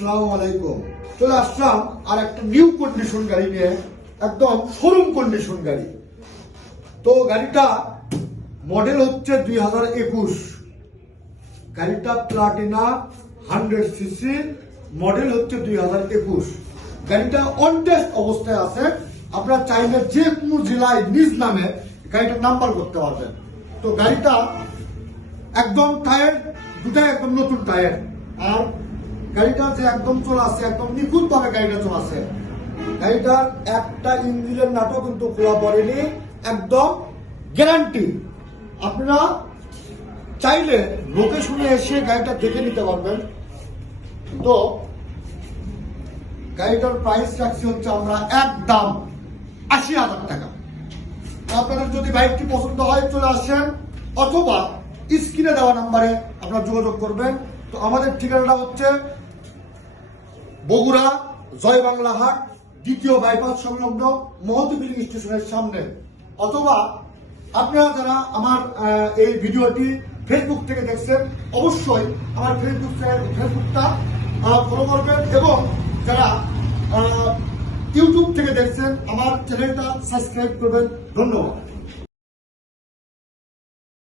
আসসালামু আলাইকুম। চলে আসলাম আর একটা নিউ কন্ডিশন গাড়ি নিয়ে, একদম শোরুম কন্ডিশন গাড়ি। তো গাড়িটা মডেল হচ্ছে 2021, গাড়িটা প্লাটিনা 100cc, মডেল হচ্ছে 2021। গাড়িটা অন টেস্ট অবস্থায় আছে। আপনারা চাইলে যে কোনো জেলায় নিজ নামে গাড়িটার নাম্বার করতে পারবেন। তো গাড়িটা একদম টায়ার দুটাই একদম নতুন টায়ার, আর গাড়িটা যে একদম চলে আসছে, একদম নিখুঁত ভাবে গাড়িটা চলে আসছে। গাড়িটার একটা ইঞ্জিনের নাটও কিন্তু খোলা পড়েনি, একদম গ্যারান্টি। আপনারা চাইলে লোকেশনে এসে গাড়িটা দেখে নিতে পারবেন। তো গাড়িটার প্রাইস রাখছি হচ্ছে আমরা একদম 80,000 টাকা। আপনাদের যদি বাইকটি পছন্দ হয় চলে আসেন, অথবা স্ক্রিনে দেওয়া নাম্বারে আপনারা যোগাযোগ করবেন। তো আমাদের ঠিকানাটা হচ্ছে বগুড়া জয় বাংলা হাট, দ্বিতীয় বাইপাস সংলগ্ন মহতী ফিলিং স্টেশনের সামনে। অথবা আপনারা যারা আমার এই ভিডিওটি ফেসবুক থেকে দেখছেন, অবশ্যই আমার ফেসবুকটা ফলো করবেন, এবং যারা ইউটিউব থেকে দেখছেন আমার চ্যানেলটা সাবস্ক্রাইব করবেন। ধন্যবাদ।